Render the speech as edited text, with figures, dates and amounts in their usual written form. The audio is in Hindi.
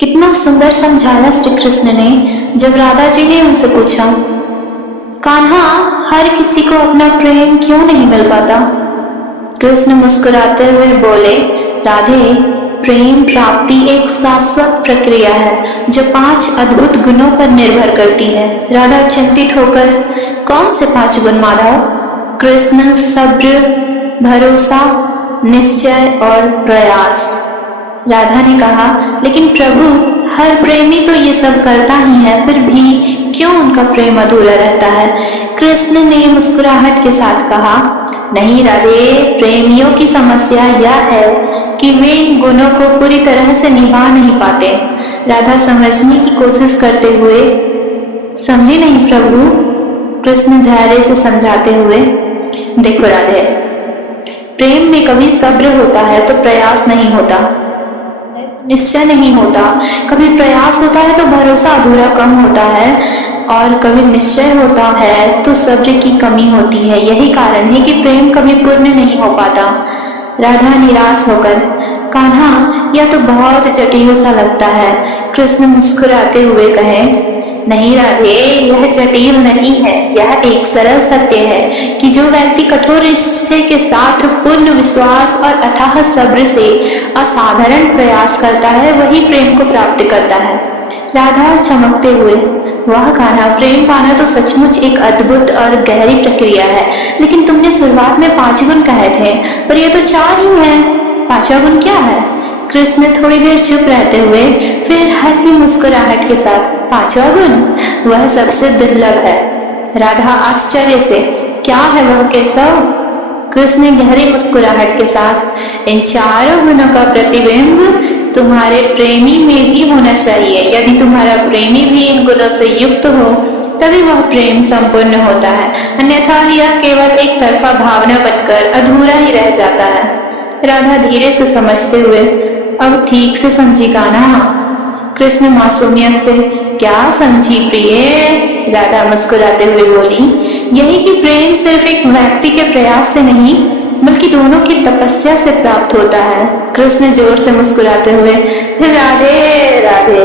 कितना सुंदर समझाया श्री कृष्ण ने जब राधा जी ने उनसे पूछा, कान्हा, हर किसी को अपना प्रेम क्यों नहीं मिल पाता? कृष्ण मुस्कुराते हुए बोले, राधे, प्रेम प्राप्ति एक शाश्वत प्रक्रिया है जो 5 अद्भुत गुणों पर निर्भर करती है। राधा चिंतित होकर, कौन से 5 गुण माधव? कृष्ण, सब्र, भरोसा, निश्चय और प्रयास। राधा ने कहा, लेकिन प्रभु, हर प्रेमी तो ये सब करता ही है, फिर भी क्यों उनका प्रेम अधूरा रहता है? कृष्ण ने मुस्कुराहट के साथ कहा, नहीं राधे, प्रेमियों की समस्या यह है कि वे इन गुणों को पूरी तरह से निभा नहीं पाते। राधा समझने की कोशिश करते हुए, समझी नहीं प्रभु? कृष्ण धैर्य से समझाते हुए, देखो राधे, प्रेम में कभी सब्र होता है तो प्रयास नहीं होता, निश्चय नहीं होता, कभी प्रयास होता है तो भरोसा अधूरा कम होता है, और कभी निश्चय होता है तो सब्र की कमी होती है। यही कारण है कि प्रेम कभी पूर्ण नहीं हो पाता। राधा निराश होकर, कान्हा, यह तो बहुत जटिल सा लगता है। कृष्ण मुस्कुराते हुए कहे, नहीं राधे, यह जटिल नहीं है, यह एक सरल सत्य है कि जो व्यक्ति कठोर निश्चय के साथ पूर्ण विश्वास और अथाह सब्र से असाधारण प्रयास करता है, वही प्रेम को प्राप्त करता है। राधा चमकते हुए, वाह कान्हा, प्रेम पाना तो सचमुच एक अद्भुत और गहरी प्रक्रिया है, लेकिन तुमने शुरुआत में 5 गुण कहे थे, पर ये तो 4 ही है। 5वां गुण क्या है? कृष्ण थोड़ी देर चुप रहते हुए फिर हल्की मुस्कुराहट के साथ, 5वां गुण, वह सबसे दुर्लभ है। राधा आश्चर्य से, क्या है वह केशव? कृष्ण गहरी मुस्कुराहट के साथ, इन 4 गुणों का प्रतिबिंब तुम्हारे प्रेमी में भी होना चाहिए। यदि तुम्हारा प्रेमी भी इन गुणों से युक्त हो तभी वह प्रेम संपूर्ण होता है, अन्यथा यह केवल एक तरफा भावना बनकर अधूरा ही रह जाता है। राधा धीरे से समझते हुए, अब ठीक से समझी कान्हा? कृष्ण मासूमियत से, क्या समझी प्रिय? राधा मुस्कुराते हुए बोली, यही कि प्रेम सिर्फ एक व्यक्ति के प्रयास से नहीं बल्कि दोनों की तपस्या से प्राप्त होता है। कृष्ण जोर से मुस्कुराते हुए, राधे राधे।